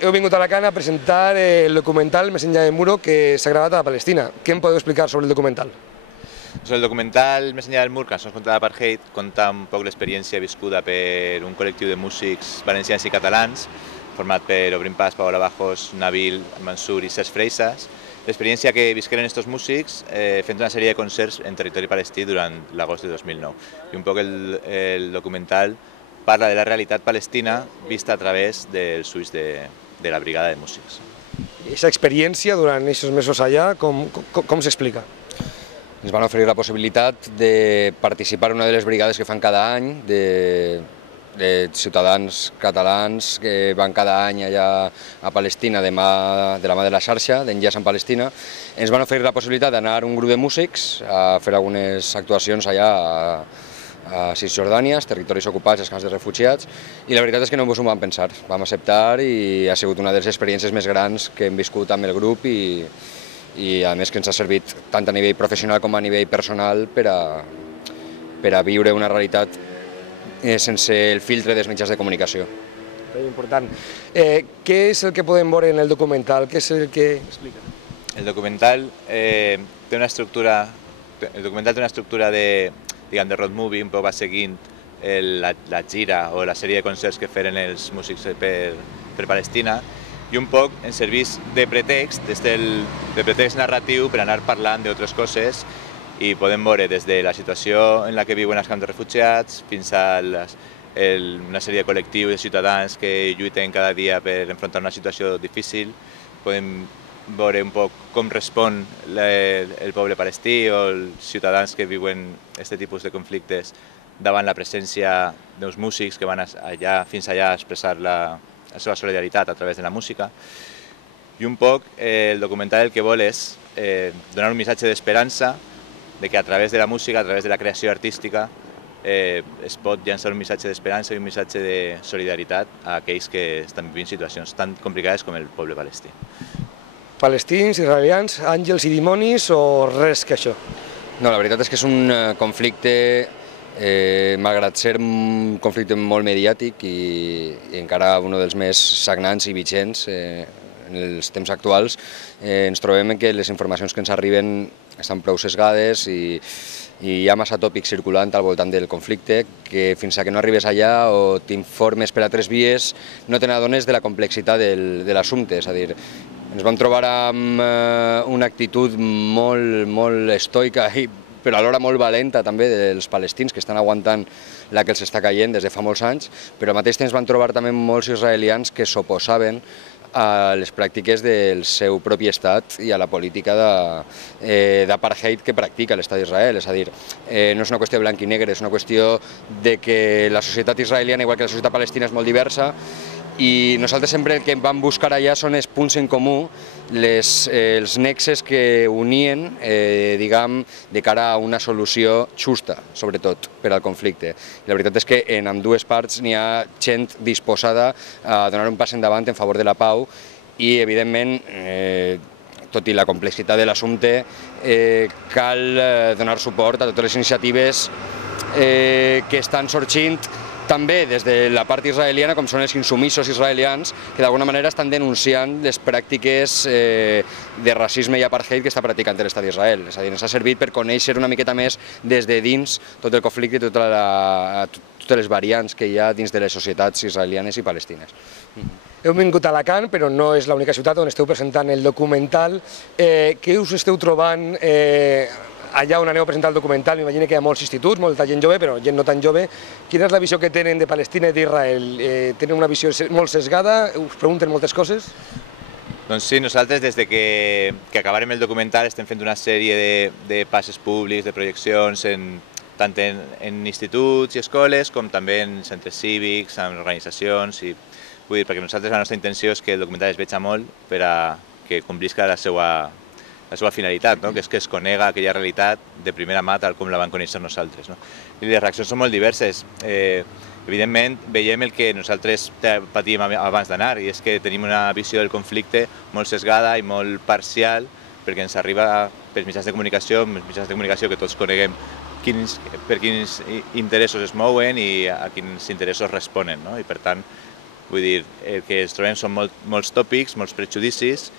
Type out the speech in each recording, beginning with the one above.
Heu vingut a Alacant a presentar el documental Més enllà del muro que s'ha gravat a Palestina. Què em podeu explicar sobre el documental? El documental Més enllà del mur, Cançons contra l'apartheid, conta un poc l'experiència viscuda per un col·lectiu de músics valencians i catalans, format per Obrim Pas, Paola Bajos, Nabil, Mansur i Cesc Freixas. L'experiència que visqueren aquests músics fent una sèrie de concerts en territori palestí durant l'agost de 2009. I un poc el documental parla de la realitat palestina vista a través dels ulls de la brigada de músics. Aquesta experiència durant aquests mesos allà, com s'explica? Ens van oferir la possibilitat de participar en una de les brigades que fan cada any, de ciutadans catalans que van cada any allà a Palestina de la mà de la xarxa d'Enllaç amb Palestina. Ens van oferir la possibilitat d'anar un grup de músics a fer algunes actuacions allà a Cisjordània, als territoris ocupats, als camps de refugiats, i la veritat és que no ens ho vam pensar. Vam acceptar i ha sigut una de les experiències més grans que hem viscut amb el grup i a més que ens ha servit tant a nivell professional com a nivell personal per a viure una realitat sense el filtre dels mitjans de comunicació. Important. Què és el que podem veure en el documental? Què és el que explica? El documental té una estructura de road movie, un poc va seguint la gira o la sèrie de concerts que feren els músics per Palestina, i un poc ens serveix de pretext, de pretext narratiu per anar parlant d'altres coses, i podem veure des de la situació en la que viuen els camps de refugiats fins a una sèrie de col·lectius de ciutadans que lluiten cada dia per enfrontar una situació difícil. Podem veure un poc com respon el poble palestí o els ciutadans que viuen aquest tipus de conflictes davant la presència dels músics que van fins allà a expressar la seva solidaritat a través de la música. I un poc el documental el que vol és donar un missatge d'esperança, de que a través de la música, a través de la creació artística, es pot llançar un missatge d'esperança i un missatge de solidaritat a aquells que estan vivint situacions tan complicades com el poble palestí. Palestins, israelians, àngels i dimonis o res que això? No, la veritat és que és un conflicte, malgrat ser un conflicte molt mediàtic i encara un dels més sagnants i vigents en els temps actuals, ens trobem que les informacions que ens arriben estan prou sesgades i hi ha massa tòpic circulant al voltant del conflicte que fins que no arribes allà o t'informes per altres vies no te n'adones de la complexitat de l'assumpte. És a dir, ens vam trobar amb una actitud molt estoica però alhora molt valenta també dels palestins que estan aguantant la que els està caient des de fa molts anys, però al mateix temps van trobar també molts israelians que s'oposaven a les pràctiques del seu propi estat i a la política d'apartheid que practica l'estat d'Israel. És a dir, no és una qüestió de blanc i negre, és una qüestió de que la societat israeliana, igual que la societat palestina, és molt diversa i nosaltres sempre el que vam buscar allà són els punts en comú, els nexes que unien, diguem, de cara a una solució justa, sobretot, per al conflicte. I la veritat és que en ambdues parts n'hi ha gent disposada a donar un pas endavant en favor de la pau i, evidentment, tot i la complexitat de l'assumpte, cal donar suport a totes les iniciatives que estan sorgint també des de la part israeliana, com són els insumissos israelians, que d'alguna manera estan denunciant les pràctiques de racisme i apartheid que està practicant l'estat d'Israel. És a dir, ens ha servit per conèixer una miqueta més des de dins tot el conflicte i totes les variants que hi ha dins de les societats israelianes i palestines. Heu vingut a Alacant, però no és l'única ciutat on esteu presentant el documental. Què us esteu trobant allà on aneu a presentar el documental? M'imagino que hi ha molts instituts, molta gent jove, però gent no tan jove. Quina és la visió que tenen de Palestina i d'Israel? Tenen una visió molt sesgada? Us pregunten moltes coses? Doncs sí, nosaltres des que acabarem el documental estem fent una sèrie de passes públics, de projeccions, tant en instituts i escoles com també en centres cívics, en organitzacions. Vull dir, perquè nosaltres la nostra intenció és que el documental es veja molt per a que complisca la seva finalitat, que és que es conega aquella realitat de primera mà tal com la van conèixer nosaltres. I les reaccions són molt diverses. Evidentment, veiem el que nosaltres patíem abans d'anar, i és que tenim una visió del conflicte molt sesgada i molt parcial, perquè ens arriba per mitjans de comunicació que tots coneguem per quins interessos es mouen i a quins interessos responen. I per tant, Vull dir, el que ens trobem són molts tòpics, molts prejudicis,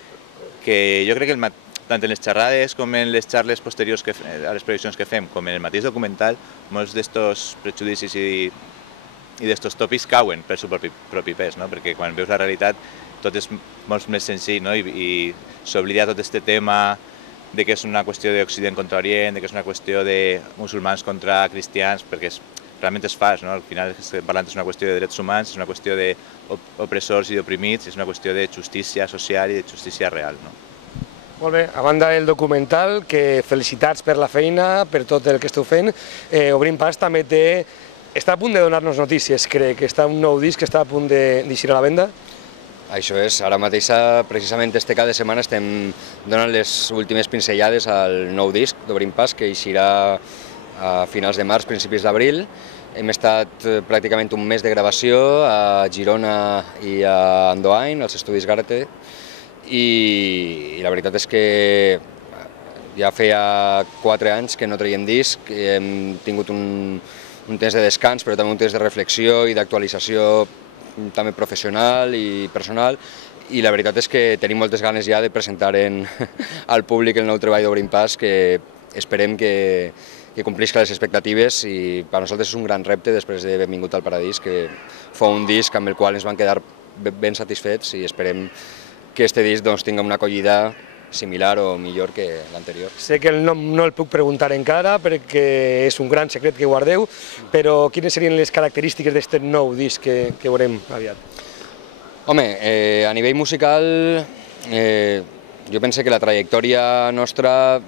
que jo crec que tant en les xerrades com en les xarles posteriors a les projeccions que fem, com en el mateix documental, molts d'estos prejudicis i d'estos tòpics cauen per su propi pes, no? Perquè quan veus la realitat tot és molt més senzill, no? I s'oblida tot aquest tema de que és una qüestió d'Occident contra Orient, de que és una qüestió de musulmans contra cristians, perquè realment és fals, no? Al final estem parlant d'una qüestió de drets humans, és una qüestió d'opressors i d'oprimits, és una qüestió de justícia social i de justícia real, no? Molt bé, a banda del documental, que felicitats per la feina, per tot el que esteu fent. Obrim Pas també està a punt de donar-nos notícies, crec, que està un nou disc que està a punt d'eixir a la venda. Això és, ara mateix, precisament este cap de setmana estem donant les últimes pinzellades al nou disc d'Obrim Pas, que eixirà a finals de març, principis d'abril. Hem estat pràcticament un mes de gravació a Girona i a Andoain, als estudis Gàrate, i la veritat és que ja feia 4 anys que no traiem disc, hem tingut un temps de descans, però també un temps de reflexió i d'actualització també professional i personal, i la veritat és que tenim moltes ganes ja de presentar al públic el nou treball d'Obrim Pas, que esperem que complisca les expectatives, i per nosaltres és un gran repte després de Benvingut al Paradís, que fou un disc amb el qual ens van quedar ben satisfets, i esperem que este disc tingui una acollida similar o millor que l'anterior. Sé que el nom no el puc preguntar encara perquè és un gran secret que guardeu, però quines serien les característiques d'aquest nou disc que veurem aviat? Home, a nivell musical, jo penso que la trajectòria nostra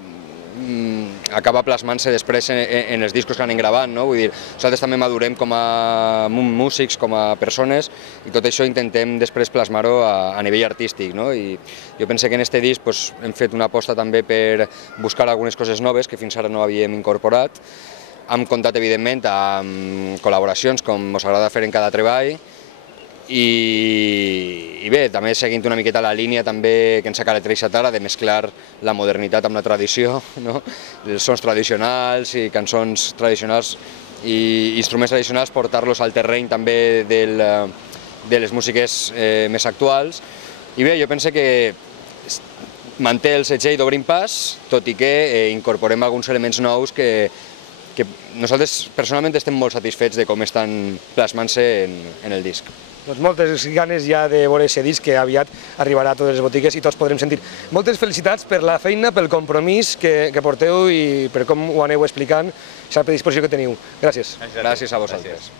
acaba plasmant-se després en els discos que anem gravant, no? Vull dir, nosaltres també madurem com a músics, com a persones, i tot això intentem després plasmar-ho a nivell artístic, no? I jo penso que en aquest disc hem fet una aposta també per buscar algunes coses noves que fins ara no havíem incorporat. Hem comptat, evidentment, amb col·laboracions, com ens agrada fer en cada treball, i bé, també seguint una miqueta la línia també que ens ha caracteritzat ara de mesclar la modernitat amb la tradició, no? Els sons tradicionals i cançons tradicionals i instruments tradicionals, portar-los al terreny també de les músiques més actuals. I bé, jo penso que manté el segell d'Obrim Pas, tot i que incorporem alguns elements nous que nosaltres personalment estem molt satisfets de com estan plasmant-se en el disc. Doncs moltes ganes ja de veure aquest disc que aviat arribarà a totes les botigues i tots podrem sentir. Moltes felicitats per la feina, pel compromís que porteu i per com ho aneu explicant, i la predisposició que teniu. Gràcies. Gràcies a vosaltres.